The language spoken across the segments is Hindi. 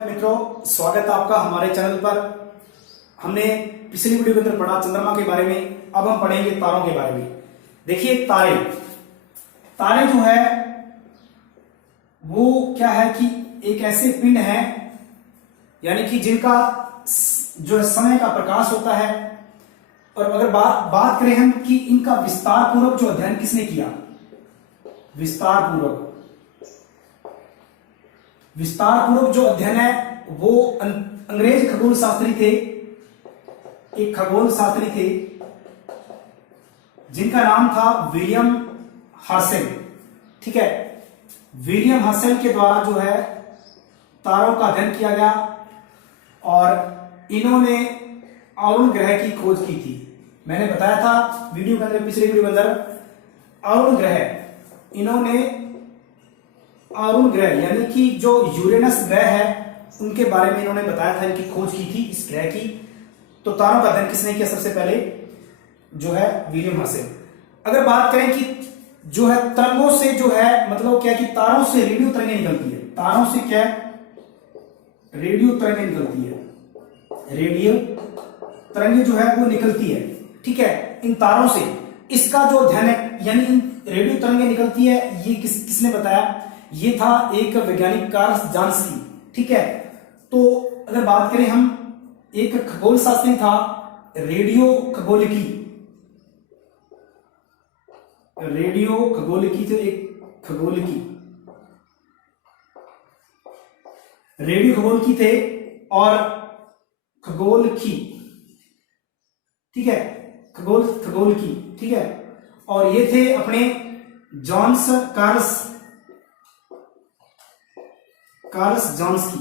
मित्रों, स्वागत है आपका हमारे चैनल पर। हमने पिछली वीडियो के अंदर पढ़ा चंद्रमा के बारे में, अब हम पढ़ेंगे तारों के बारे में। देखिए तारे तारे जो है वो क्या है कि एक ऐसे पिंड है, यानी कि जिनका जो है समय का प्रकाश होता है। और अगर बात करें हम कि इनका विस्तार पूर्वक जो अध्ययन किसने किया, विस्तार पूर्वक जो अध्ययन है वो अंग्रेज खगोल शास्त्री थे। एक खगोल शास्त्री थे जिनका नाम था विलियम हर्शेल। ठीक है, विलियम हर्शेल के द्वारा जो है तारों का अध्ययन किया गया और इन्होंने अरुण ग्रह की खोज की थी। मैंने बताया था वीडियो के अंदर, पिछले वीडियो के अंदर, अरुण ग्रह, इन्होंने अरुण ग्रह यानी कि जो यूरेनस ग्रह है उनके बारे में इन्होंने बताया था, इनकी खोज की थी इस ग्रह की। तो तारों का अध्ययन किसने किया? सबसे पहले जो है विलियम हर्शेल। अगर बात करें कि जो है तरंगों से जो है मतलब क्या कि तारों से रेडियो तरंगें निकलती है। तारों से क्या रेडियो तरंगें निकलती है, रेडियो तरंगें जो है वो निकलती है। ठीक है, इन तारों से इसका जो अध्ययन है, यानी इन रेडियो तरंगें निकलती है, ये किसने बताया? ये था एक वैज्ञानिक कार्ल जांस्की। ठीक है, तो अगर बात करें हम, एक खगोल शास्त्री था रेडियो खगोलिकी थे, एक रेडियो खगोलिकी थे और खगोलकी। ठीक है, खगोलकी। ठीक है, और ये थे अपने कार्ल जांस्की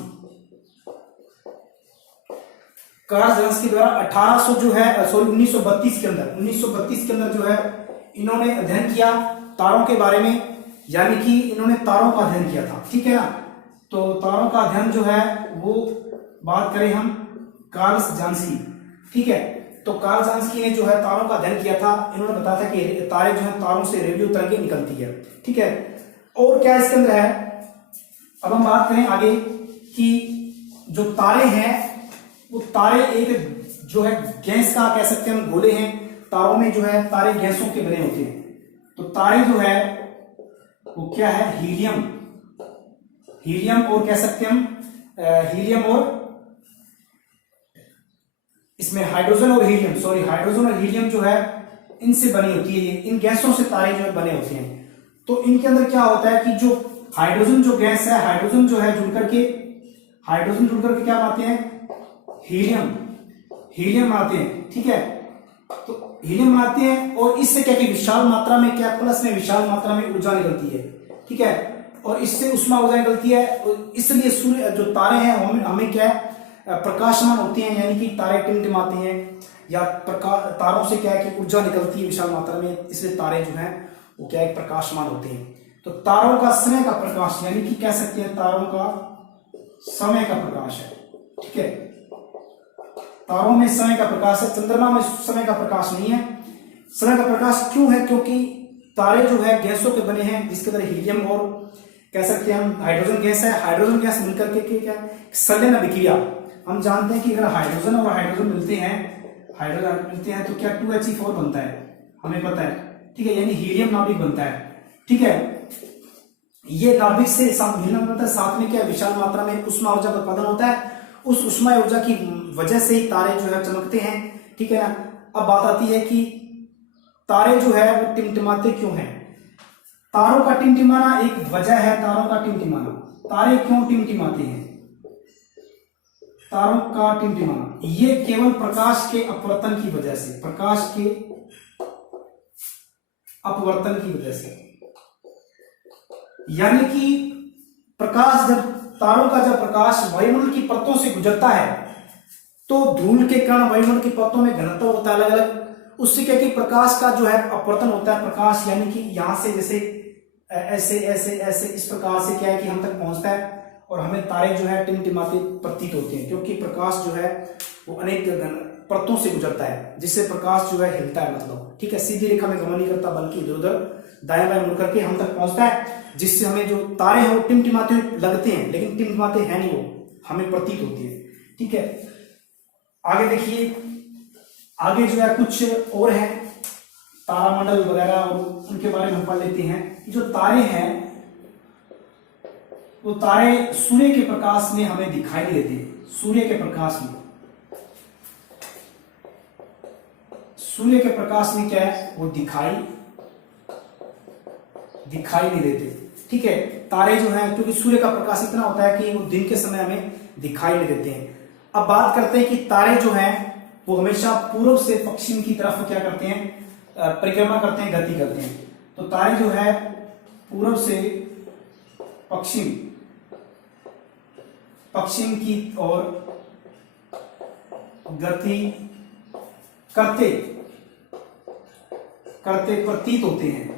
द्वारा 1932 के अंदर जो है इन्होंने अध्ययन किया तारों के बारे में, यानी कि इन्होंने तारों का अध्ययन किया था। ठीक है ना, तो तारों का अध्ययन जो है वो बात करें हम कार्ल जांस्की। ठीक है, तो कार्ल जांस्की ने जो है तारों का अध्ययन किया था। इन्होंने बताया था कि तारे जो है तारों से रेडियो तरंगें निकलती है। ठीक है, और क्या इसके अंदर है? अब हम बात करें आगे कि जो तारे हैं वो तारे एक जो है गैस का कह सकते हैं हम, गोले हैं। तारों में जो है तारे गैसों के बने होते हैं। तो तारे जो है वो क्या है? हीलियम और कह सकते हैं हम हीलियम और इसमें हाइड्रोजन और हीलियम जो है इनसे बनी होती है। इन गैसों से तारे जो है बने होते हैं। तो इनके अंदर क्या होता है कि जो हाइड्रोजन जो गैस है, हाइड्रोजन जो है जुड़ करके क्या बनाते हैं? हीलियम बनाते हैं। ठीक है, तो हीलियम बनाते हैं और इससे क्या कि विशाल मात्रा में विशाल मात्रा में ऊर्जा निकलती है। ठीक है, और इससे उष्मा ऊर्जा निकलती है, और इसलिए सूर्य जो तारे हैं हमें क्या है? प्रकाशमान होते हैं, यानी कि तारे टिमटिमाते हैं, या तारों से क्या है कि ऊर्जा निकलती है विशाल मात्रा में, इसलिए तारे जो हैं वो क्या है? प्रकाशमान होते हैं। तो तारों का समय का प्रकाश, यानी कि कह सकते हैं तारों का समय का प्रकाश है। ठीक है, तारों में समय का प्रकाश है, चंद्रमा में समय का प्रकाश नहीं है। समय का प्रकाश क्यों है? क्योंकि तारे जो है गैसों के बने हैं, जिसके अंदर हीलियम और कह सकते हैं हम हाइड्रोजन गैस है। हाइड्रोजन गैस मिलकर के क्या संलयन अभिक्रिया, हम जानते हैं कि अगर हाइड्रोजन और हाइड्रोजन मिलते हैं तो क्या 2He4 बनता है, हमें पता है। ठीक है, यानी हीलियम नाभिक बनता है। ठीक है, ये नाभिक से मिलना होता है, साथ में क्या विशाल मात्रा में उष्मा ऊर्जा का उत्पादन होता है। उस उष्मा ऊर्जा की वजह से ही तारे जो है चमकते हैं। ठीक है ना, अब बात आती है कि तारे जो है वो टिमटिमाते क्यों हैं? तारों का टिमटिमाना एक वजह है। तारों का टिमटिमाना, तारे क्यों टिमटिमाते हैं? तारों का टिमटिमाना ये केवल प्रकाश के अपवर्तन की वजह से, यानी कि प्रकाश तारों का जब प्रकाश वायुमंडल की परतों से गुजरता है तो धूल के कण वायुमंडल की परतों में घनत्व होता है अलग अलग, उससे क्या कि प्रकाश का जो है अपवर्तन होता है। प्रकाश यानी कि यहां से जैसे ऐसे इस प्रकार से क्या है कि हम तक पहुंचता है, और हमें तारे जो है टिमटिमाते प्रतीत होते हैं, क्योंकि प्रकाश जो है वो अनेक परतों से गुजरता है, जिससे प्रकाश जो है हिलता है। मतलब ठीक है, सीधी रेखा में गमन नहीं करता, बल्कि इधर उधर दाएं बाएं मुड़ करके हम तक पहुंचता है, जिससे हमें जो तारे हैं वो टिमटिमाते लगते हैं, लेकिन टिमटिमाते हैं नहीं, वो हमें प्रतीत होती है। ठीक है, आगे देखिए, आगे जो है कुछ और है तारामंडल वगैरह, और उनके बारे में हम पढ़ लेते हैं। जो तारे हैं वो तारे सूर्य के प्रकाश में हमें दिखाई नहीं देते। सूर्य के प्रकाश में, सूर्य के प्रकाश में क्या है, वो दिखाई नहीं देते। ठीक है, तारे जो हैं, क्योंकि सूर्य का प्रकाश इतना होता है कि वो दिन के समय हमें दिखाई नहीं देते हैं। अब बात करते हैं कि तारे जो हैं वो हमेशा पूर्व से पश्चिम की तरफ क्या करते हैं, परिक्रमा करते हैं, गति करते हैं। तो तारे जो है पूर्व से पश्चिम की ओर गति करते प्रतीत होते हैं।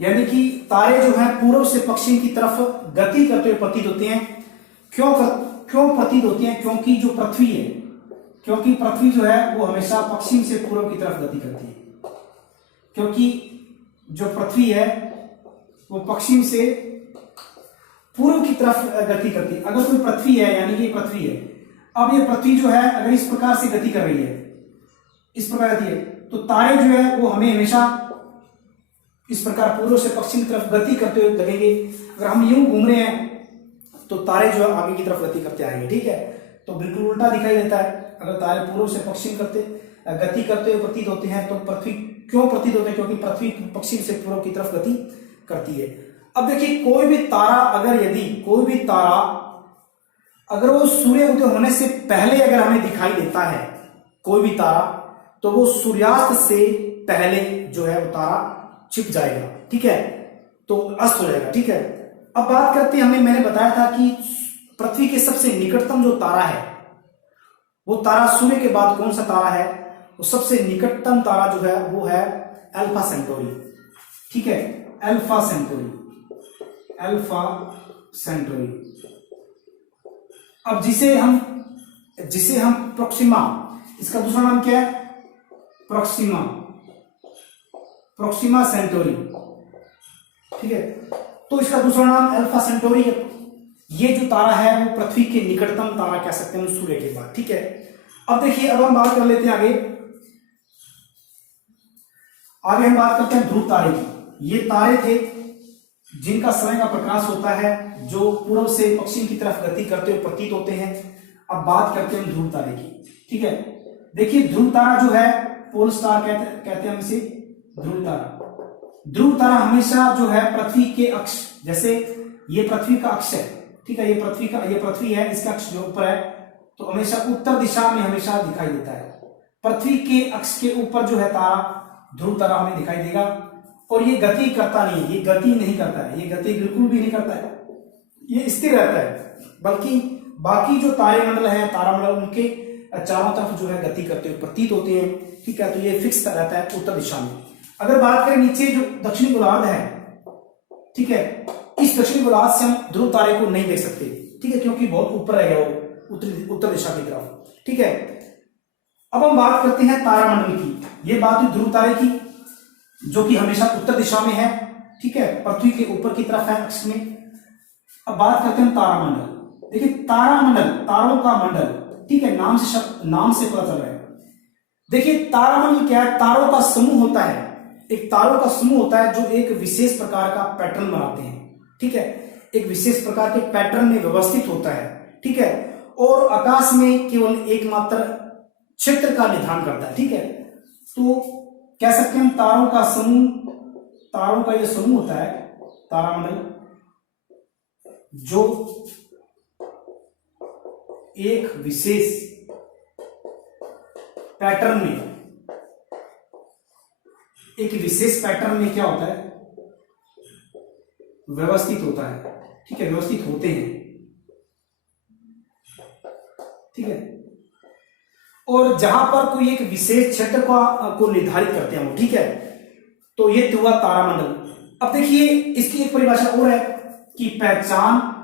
यानी कि तारे जो हैं पूर्व से पश्चिम की तरफ गति करते हुए प्रतीत होते हैं। क्यों प्रतीत होती हैं? क्योंकि जो पृथ्वी है, क्योंकि पृथ्वी जो है वो हमेशा पश्चिम से पूर्व की तरफ गति करती है। क्योंकि जो पृथ्वी है वो पश्चिम से पूर्व की तरफ गति करती है। अगर कोई पृथ्वी है, यानी कि पृथ्वी है, अब ये पृथ्वी जो है अगर इस प्रकार से गति कर रही है, इस प्रकार गति है, तो तारे जो है वो हमें हमेशा इस प्रकार पूर्व से पश्चिम की तरफ गति करते हुए लगेंगे। अगर हम यूं घूम रहे हैं तो तारे जो है आगे की तरफ गति करते आएंगे। ठीक है, तो बिल्कुल उल्टा दिखाई देता है। अगर तारे पूर्व से पश्चिम गति करते हुए प्रतीत होते हैं, तो पृथ्वी क्यों प्रतीत होते हैं? क्योंकि पृथ्वी पश्चिम से पूर्व की तरफ गति करती है। अब देखिए, कोई भी तारा अगर वो सूर्य उदय होने से पहले अगर हमें दिखाई देता है, कोई भी तारा, तो वो सूर्यास्त से पहले जो है वो तारा छिप जाएगा। ठीक है, तो अस्त हो जाएगा। ठीक है, अब बात करते हैं, मैंने बताया था कि पृथ्वी के सबसे निकटतम जो तारा है, वो तारा सूर्य के बाद कौन सा तारा है? वो सबसे निकटतम तारा जो है वो है अल्फा सेंटोरी। ठीक है, अल्फा सेंटोरी। अब जिसे हम प्रोक्सिमा, इसका दूसरा नाम क्या है? Proxima Centauri. ठीक है, तो इसका दूसरा नाम अल्फा सेंटोरी है। ये जो तारा है वो पृथ्वी के निकटतम तारा कह सकते हैं सूर्य के बाद। ठीक है, अब देखिए, अब हम बात कर लेते हैं आगे हम बात करते हैं ध्रुव तारे की। ये तारे थे जिनका समय का प्रकाश होता है जो पूर्व से पश्चिम की तरफ गति करते हुए प्रतीत होते हैं। अब बात करते हैं ध्रुव तारे की। ठीक है, देखिए, ध्रुव तारा जो है पोल स्टार कहते हैं हम इसे ध्रुव तारा हमेशा जो है पृथ्वी के अक्ष, जैसे ये पृथ्वी का अक्ष है। ठीक है, ये पृथ्वी है, इसका अक्ष जो ऊपर है, तो हमेशा उत्तर दिशा में हमेशा दिखाई देता है। पृथ्वी के अक्ष के ऊपर जो है तारा, ध्रुव तारा हमें दिखाई देगा। और ये गति करता नहीं है, ये गति नहीं करता है, ये गति बिल्कुल भी नहीं करता है, ये स्थिर रहता है। बल्कि बाकी जो तारामंडल उनके चारों तरफ जो है गति करते हुए प्रतीत होते हैं। ठीक है, तो ये फिक्स रहता है उत्तर दिशा में। अगर बात करें नीचे जो दक्षिणी गोलार्ध है, ठीक है, इस दक्षिणी गोलार्ध से हम ध्रुव तारे को नहीं देख सकते। ठीक है, क्योंकि बहुत ऊपर रहेगा वो उत्तर दिशा की तरफ। ठीक है, अब हम बात करते हैं तारामंडल की। ये बात हुई ध्रुव तारे की, जो कि हमेशा उत्तर दिशा में है। ठीक है, पृथ्वी के ऊपर की तरफ है अक्ष में। अब बात करते हैं तारामंडल। देखिए, तारामंडल, तारों का मंडल। ठीक है, नाम से पता चल रहा है। देखिए, तारामंडल क्या है? तारों का समूह होता है, एक तारों का समूह होता है जो एक विशेष प्रकार का पैटर्न बनाते हैं। ठीक है, एक विशेष प्रकार के पैटर्न में व्यवस्थित होता है। ठीक है, और आकाश में केवल एकमात्र क्षेत्र का निर्धारण करता है। ठीक है, तो कह सकते हैं तारों का यह समूह होता है तारामंडल, जो एक विशेष पैटर्न में क्या होता है? व्यवस्थित होता है। ठीक है, व्यवस्थित होते हैं। ठीक है, और जहां पर कोई एक विशेष क्षेत्र को निर्धारित करते हैं वो। ठीक है, तो ये हुआ तारामंडल। अब देखिए, इसकी एक परिभाषा और है कि पहचाने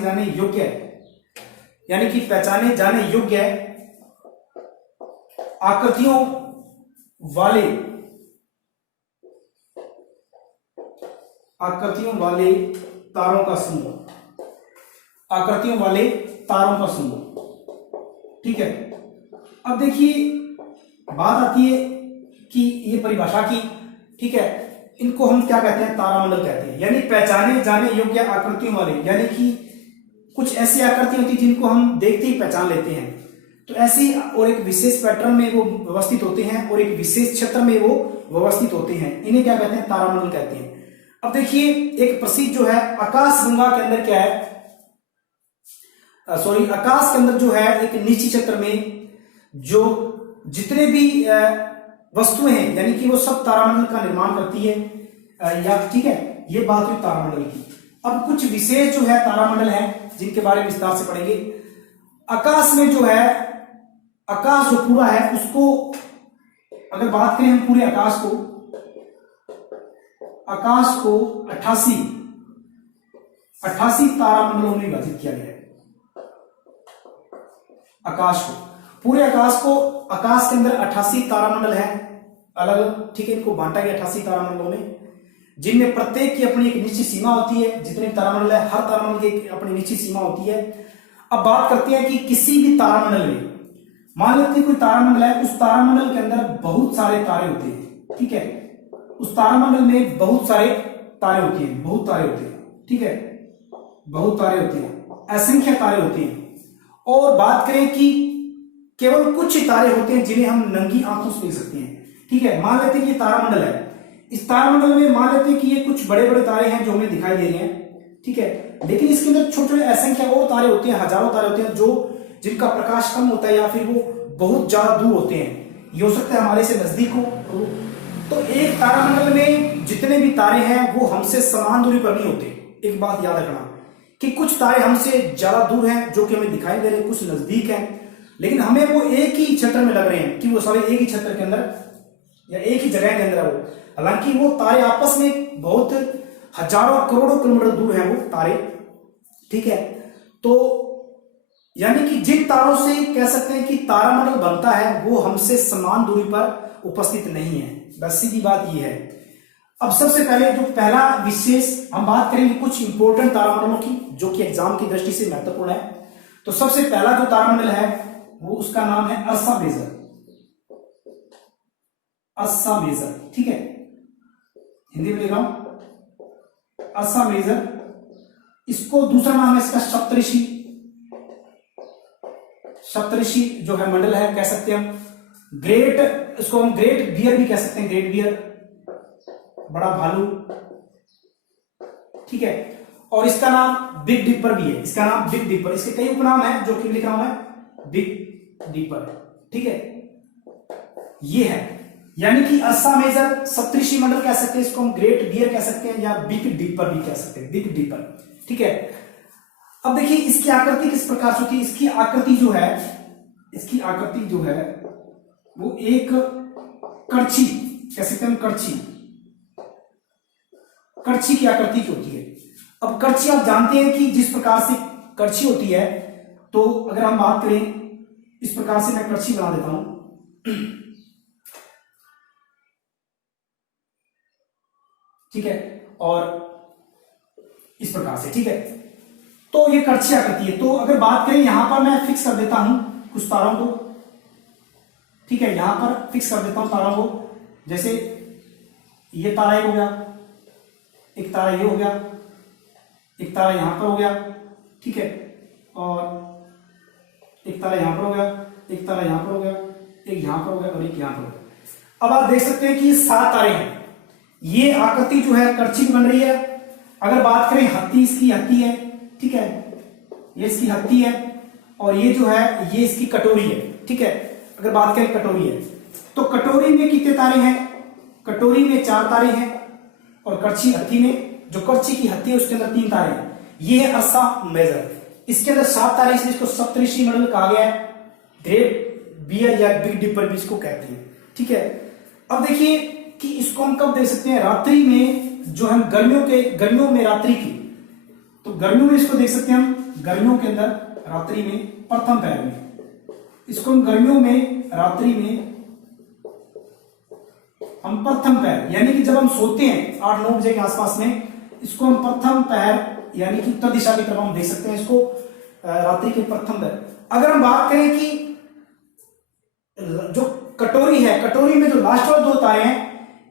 जाने योग्य है, यानी कि पहचाने जाने योग्य आकृतियों वाले तारों का समूह, आकृतियों वाले तारों का समूह। ठीक है, अब देखिए बात आती है कि ये परिभाषा की। ठीक है, इनको हम क्या कहते हैं, तारामंडल कहते हैं, यानी पहचाने जाने योग्य आकृतियों वाले, यानी कि कुछ ऐसी आकृति होती है जिनको हम देखते ही पहचान लेते हैं। तो ऐसी और एक विशेष पैटर्न में वो व्यवस्थित होते हैं और एक विशेष क्षेत्र में वो व्यवस्थित होते हैं, इन्हें क्या कहते हैं, तारामंडल कहते हैं। अब देखिए एक प्रसिद्ध जो है आकाशगंगा के अंदर क्या है, आकाश के अंदर जो है एक निश्चित क्षेत्र में जो जितने भी वस्तुएं हैं, यानी कि वो सब तारामंडल का निर्माण करती है या ठीक है, ये बात हुई तारामंडल की। अब कुछ विशेष जो है तारामंडल है जिनके बारे में विस्तार से पढ़ेंगे। आकाश में जो है, आकाश जो पूरा है उसको अगर बात करें हम पूरे आकाश को 88 तारामंडलों में विभाजित किया गया है। आकाश को, पूरे आकाश को, आकाश के अंदर 88 तारामंडल है अलग अलग। ठीक है, इनको बांटा गया 88 तारामंडलों में, जिनमें प्रत्येक की अपनी एक निश्चित सीमा होती है। जितने तारामंडल है हर तारामंडल की अपनी निश्चित सीमा होती है। अब बात करते हैं कि किसी भी तारामंडल में, मान लेते हैं कोई तारामंडल है, उस तारामंडल के अंदर बहुत सारे तारे होते हैं। ठीक है, उस तारामंडल में बहुत सारे तारे होते हैं, बहुत तारे होते हैं। ठीक है, बहुत तारे होते हैं, असंख्य तारे होते हैं। और बात करें कि केवल कुछ तारे होते हैं जिन्हें हम नंगी आंखों से देख सकते हैं। ठीक है, मान लेते हैं कि ये तारामंडल है, इस तारामंडल में मान लेते हैं कि ये कुछ बड़े बड़े तारे हैं जो हमें दिखाई दे रहे हैं। ठीक है, लेकिन इसके अंदर छोटे छोटे असंख्य और तारे होते हैं, हजारों तारे होते हैं जो जिनका प्रकाश कम होता है या फिर वो बहुत ज्यादा दूर होते हैं। ये हो सकता है हमारे से नजदीक हो। तो एक तारामंडल में जितने भी तारे हैं वो हमसे समान दूरी पर नहीं होते। एक बात याद रखना कि कुछ तारे हमसे ज्यादा दूर हैं जो कि हमें दिखाई दे रहे हैं, कुछ नजदीक हैं, लेकिन हमें वो एक ही क्षेत्र में लग रहे हैं कि वो सारे एक ही क्षेत्र के अंदर या एक ही जगह के अंदर है वो। हालांकि वो तारे आपस में बहुत हजारों करोड़ों किलोमीटर दूर है वो तारे। ठीक है, तो यानी कि जिन तारों से कह सकते हैं कि तारामंडल बनता है वो हमसे समान दूरी पर उपस्थित नहीं है। बस सीधी बात ये है। अब सबसे पहले जो पहला विशेष हम बात करेंगे कुछ इंपॉर्टेंट तारामंडलों की जो कि एग्जाम की दृष्टि से महत्वपूर्ण है। तो सबसे पहला जो तारामंडल है वो उसका नाम है अर्सा मेजर। अर्सा मेजर, ठीक है, हिंदी में लिख रहा हूं अर्सा मेजर। इसको दूसरा नाम है इसका सप्तऋषि। सप्तऋषि जो है मंडल है, कह सकते हैं हम ग्रेट, इसको हम ग्रेट बियर भी कह सकते हैं, ग्रेट बियर, बड़ा भालू। ठीक है, और इसका नाम बिग डिपर भी है, इसका नाम बिग डिपर। इसके कई उपनाम है जो कि लिख रहा हूं मैं, बिग डिपर। ठीक है, ये है, यानी कि अर्सा मेजर, सप्तऋषि मंडल कह सकते हैं, इसको हम ग्रेट बियर कह सकते हैं या बिग डिपर भी कह सकते हैं, बिग डिपर। ठीक है, अब देखिए इसकी आकृति किस प्रकार से होती है। इसकी आकृति जो है, इसकी आकृति जो है वो एक करछी कह सकते हैं, करछी, करछी की आकृति की होती है। अब करछी आप जानते हैं कि जिस प्रकार से करछी होती है, तो अगर हम बात करें इस प्रकार से, मैं करछी बना देता हूं। ठीक है, और इस प्रकार से, ठीक है, तो ये करछी आकृति है। तो अगर बात करें यहां पर मैं फिक्स कर देता हूं कुछ तारों को। ठीक है, यहां पर फिक्स कर देता हूं तारों को, जैसे ये तारा हो गया, एक तारा ये हो गया, एक तारा यहां पर हो गया। ठीक है, और एक तारा यहां पर हो गया, एक तारा यहां पर हो गया, एक यहां पर हो गया और एक यहां पर हो गया। अब आप देख सकते हैं कि ये 7 तारे हैं। ये आकृति जो है करछी बन रही है। अगर बात करें हत्ती, इसकी हत्ती है। ठीक है, ये इसकी हत्ती है, और ये जो है ये इसकी कटोरी है। ठीक है, अगर बात करें कटोरी है, तो कटोरी में कितने तारे हैं, कटोरी में 4 तारे हैं, और करछी हत्ती में, जो करछी की हत्ती है उसके अंदर 3 तारे हैं। ये है अर्सा मेजर। इसके अंदर 7 तारे, इसलिए इसको सप्तऋषि मंडल कहा गया है। ग्रेट बियर या बिग डिपर भी इसको कहते हैं। ठीक है, अब देखिए कि इसको हम कब देख सकते हैं, रात्रि में, जो हम गर्मियों में रात्रि की, तो गर्मियों में इसको देख सकते हैं हम, गर्मियों के अंदर रात्रि में प्रथम पहर में, इसको हम गर्मियों में रात्रि में हम प्रथम पहर, यानी कि जब हम सोते हैं 8-9 बजे के आसपास में, इसको हम प्रथम पहर यानी कि उत्तर दिशा की तरफ हम देख सकते हैं इसको, रात्रि के प्रथम पहर। अगर हम बात करें कि जो कटोरी है, कटोरी में जो लास्ट वाले दो तारे हैं,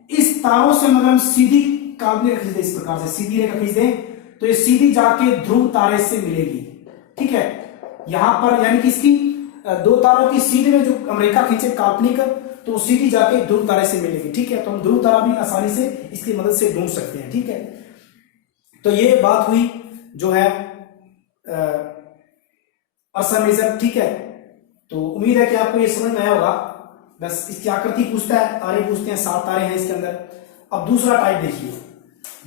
इस तारों से मतलब हम सीधी काल्पनिक रेखा खींच दें, इस प्रकार से सीधी रेखा खींच दें तो ये सीधी जाके ध्रुव तारे से मिलेगी। ठीक है, यहां पर यानी कि इसकी दो तारों की सीधी में जो हम रेखा खींचे काल्पनिक, तो सीधी जाके ध्रुव तारे से मिलेगी। ठीक है, तो हम ध्रुव तारा भी आसानी से इसकी मदद से ढूंढ सकते हैं। ठीक है, तो ये बात हुई जो है अर्सा मेजर। ठीक है, तो उम्मीद है कि आपको ये समझ में आया होगा। बस इसकी आकृति पूछता है, तारे पूछते हैं, 7 तारे हैं इसके अंदर। अब दूसरा टाइप देखिए,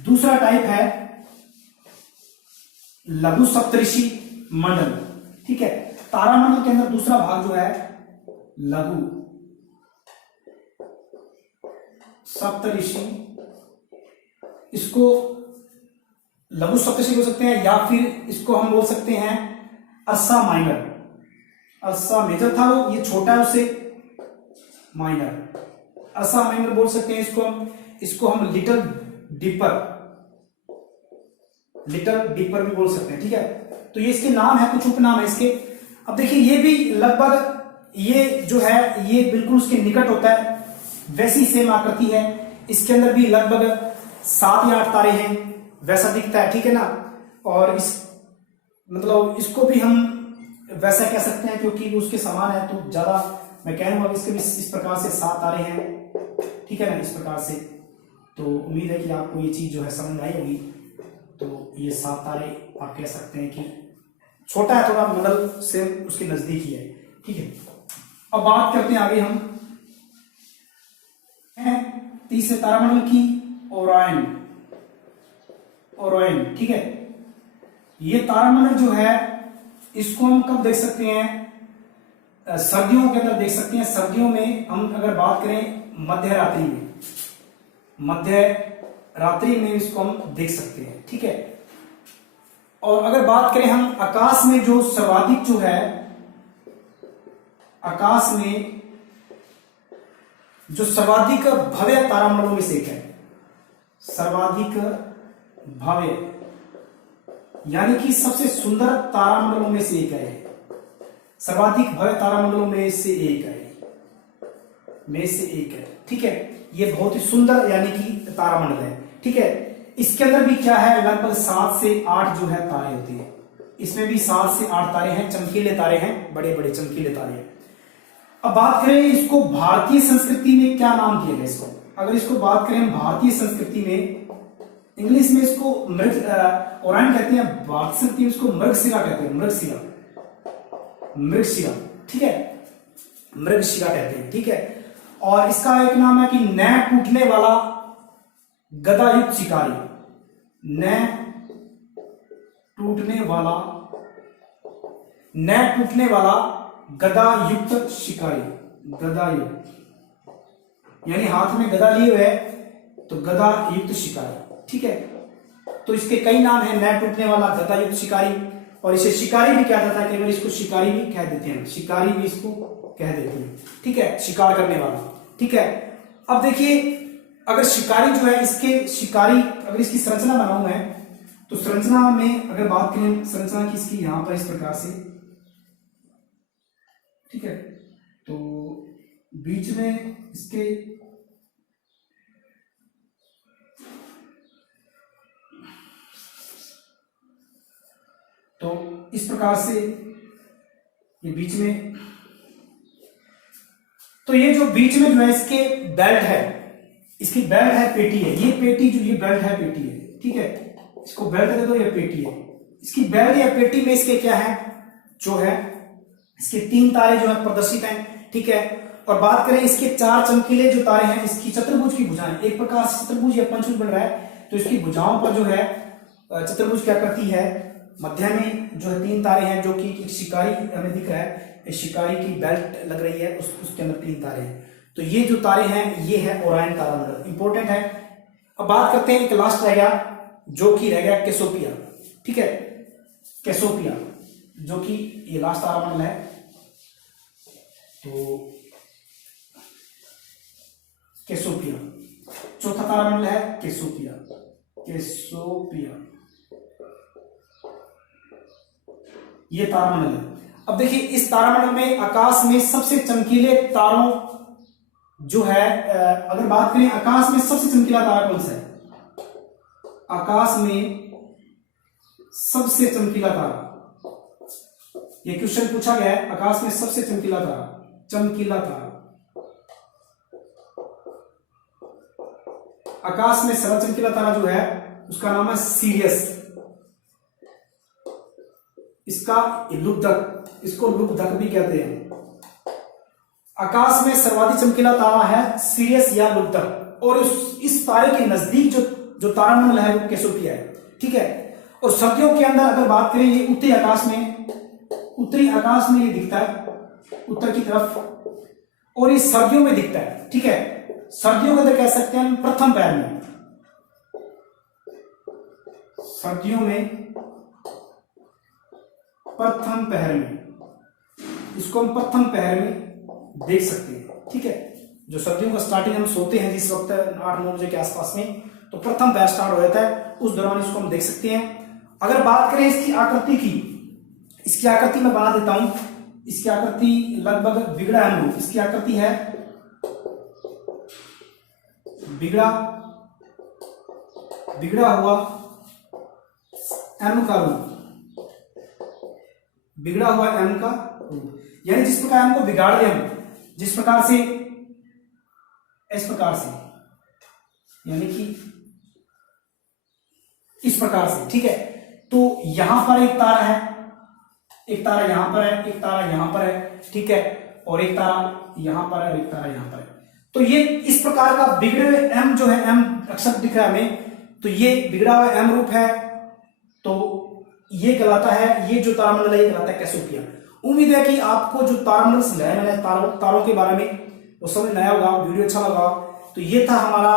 दूसरा टाइप है लघु सप्तऋषि मंडल। ठीक है, तारामंडल के अंदर दूसरा भाग जो है लघु सप्तऋषि, इसको लघु सप्तऋषि बोल सकते हैं या फिर इसको हम बोल सकते हैं अर्सा माइनर। अर्सा मेजर था वो, ये छोटा है उससे, माइनर, अर्सा माइनर बोल सकते हैं इसको हम लिटिल डीपर, लिटिल डीपर भी बोल सकते हैं। ठीक है, तो ये इसके नाम है, कुछ उपनाम है इसके। अब देखिए ये भी लगभग ये जो है ये बिल्कुल उसके निकट होता है, वैसी सेम आकृति है। इसके अंदर भी लगभग 7 या 8 तारे हैं, वैसा दिखता है। ठीक है ना, और इस मतलब इसको भी हम वैसा कह सकते हैं क्योंकि वो उसके समान है, तो ज्यादा मैं कह लूंगा इसके भी इस प्रकार से 7 तारे हैं। ठीक है ना, इस प्रकार से। तो उम्मीद है कि आपको ये चीज जो है समझ आई होगी। तो ये 7 तारे आप कह सकते हैं कि छोटा है थोड़ा, मंडल से उसके नजदीक ही है। ठीक है, अब बात करते हैं आगे हम तीसरे तारामंडल की, ओरायन। ओरायन, ठीक है, ये तारामंडल जो है इसको हम कब देख सकते हैं? सर्दियों के अंदर देख सकते हैं। सर्दियों में हम अगर बात करें मध्य रात्रि में, मध्य रात्रि में इसको हम देख सकते हैं। ठीक है, और अगर बात करें हम आकाश में जो सर्वाधिक जो है, आकाश में जो सर्वाधिक भव्य तारामंडलों में से एक है, सर्वाधिक भव्य यानी कि सबसे सुंदर तारामंडलों में से एक है, सर्वाधिक भव्य तारामंडलों में से एक है, में से एक है। ठीक है, ये बहुत ही सुंदर यानी कि तारामंडल है। ठीक है, इसके अंदर भी क्या है, लगभग 7 से 8 जो है तारे होते हैं। इसमें भी 7 से 8 तारे हैं, चमकीले तारे हैं, बड़े बड़े चमकीले तारे हैं। अब बात करें इसको भारतीय संस्कृति में क्या नाम दिया गया इसको, अगर इसको बात करें भारतीय संस्कृति में, इंग्लिश में इसको ओरायन कहते हैं, भारतीय संस्कृति में इसको मृगशिरा कहते हैं, मृगशिरा, मृगशिरा। ठीक है, मृगशिरा कहते हैं। ठीक है, और इसका एक नाम है कि न टूटने वाला गदायुक्त शिकारी, न टूटने वाला, न टूटने वाला गदायुक्त शिकारी, गदायुक्त यानी हाथ में गदा लिए हुए तो गदायुक्त शिकारी। ठीक है, तो इसके कई नाम हैं, न टूटने वाला, गदायुक्त शिकारी, और इसे शिकारी भी कहा जाता है, कई बार इसको शिकारी भी कह देते हैं, शिकारी भी इसको कह देते हैं। ठीक है, शिकार करने वाला। ठीक है, अब देखिए अगर शिकारी जो है, इसके शिकारी अगर इसकी संरचना बनाऊं मैं, तो संरचना में अगर बात करें, संरचना की इसकी यहां पर इस प्रकार से, ठीक है, तो बीच में इसके तो इस प्रकार से ये बीच में, तो ये जो बीच में जो है इसके बेल्ट है, इसकी बेल्ट है, पेटी है, ये पेटी जो ये बेल्ट है, पेटी है। ठीक है, इसको बेल्ट दे दो, ये पेटी है। इसकी बेल्ट या पेटी में इसके क्या है, जो है इसके 3 तारे जो है प्रदर्शित हैं। ठीक है, और बात करें इसके 4 चमकीले जो तारे हैं, इसकी चतुर्भुज की भुजाएं, एक प्रकार से चतुर्भुज या पंचभुज बन रहा है, तो इसकी भुजाओं पर जो है चतुर्भुज की आकृति है। मध्य में जो है 3 तारे हैं, जो कि एक शिकारी हमें दिख रहा है, शिकारी की बेल्ट लग रही है, उसके अंदर 3 तारे हैं। तो ये जो तारे हैं ये है ओरायन तारामंडल, इंपॉर्टेंट है। अब बात करते हैं, एक लास्ट रह गया, जो कि रह गया कैसोपिया। ठीक है, कैसोपिया जो कि ये लास्ट तारामंडल है। तो कैसोपिया चौथा तारामंडल है, कैसोपिया। कैसियोपिया, ये तारामंडल है। अब देखिए इस तारामंडल में आकाश में सबसे चमकीले तारों जो है, अगर बात करें आकाश में सबसे चमकीला तारा कौन सा है? आकाश में सबसे चमकीला तारा, ये क्वेश्चन पूछा गया है, आकाश में सबसे चमकीला तारा, चमकीला तारा, आकाश में सबसे चमकीला तारा जो है उसका नाम है सीरियस। इसका लुब्धक, इसको लुब्धक भी कहते हैं। आकाश में सर्वाधिक चमकीला तारा है सीरियस या लुब्धक, और इस तारे के नजदीक जो तारामंडल है वो कैसियोपिया है, ठीक है। और सर्दियों के अंदर अगर बात करें, ये उत्तरी आकाश में ये दिखता है उत्तर की तरफ, और ये सर्दियों में दिखता है, ठीक है। सर्दियों के अंदर कह सकते हैं हम प्रथम पहर में, सर्दियों में प्रथम पहर में, इसको हम प्रथम पहर में देख सकते हैं, ठीक है। जो सर्दियों का स्टार्टिंग हम सोते हैं जिस वक्त 8-9 बजे के आसपास में, तो प्रथम पहर स्टार्ट हो जाता है, उस दौरान इसको हम देख सकते हैं। अगर बात करें इसकी आकृति की, इसकी आकृति मैं बना देता हूं, इसकी आकृति लगभग बिगड़ा एम, इसकी आकृति है बिगड़ा हुआ एम का रूप, बिगड़ा हुआ एम का रूप, यानी जिस प्रकार एम को बिगाड़ दे हम, जिस प्रकार से इस प्रकार से, यानी कि इस प्रकार से, ठीक है। तो यहां पर एक तारा है, एक तारा यहां पर है, एक तारा यहां पर है, ठीक है, और एक तारा यहां पर है और एक तारा यहां पर है। तो ये इस प्रकार का बिगड़े हुए एम जो है, एम अक्षर दिख रहा है हमें, तो ये बिगड़ा हुआ एम रूप है, तो ये कहलाता है, ये जो तारामंडल है ये कहलाता है कैसियोपिया। उम्मीद है कि आपको जो तारामंडल समझाया मैंने तारों के बारे में वो समझ में आया होगा, वीडियो अच्छा लगा। तो ये था हमारा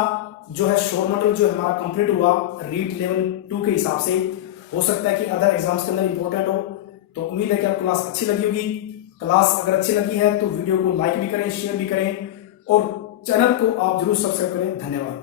जो है सौरमंडल जो हमारा कंप्लीट हुआ रीट लेवल 2 के हिसाब से। हो सकता है कि अदर एग्जाम्स के अंदर इंपॉर्टेंट हो, तो उम्मीद है कि आपको क्लास अच्छी लगी होगी। क्लास अगर अच्छी लगी है तो वीडियो को लाइक भी करें, शेयर भी करें, और चैनल को आप जरूर सब्सक्राइब करें। धन्यवाद।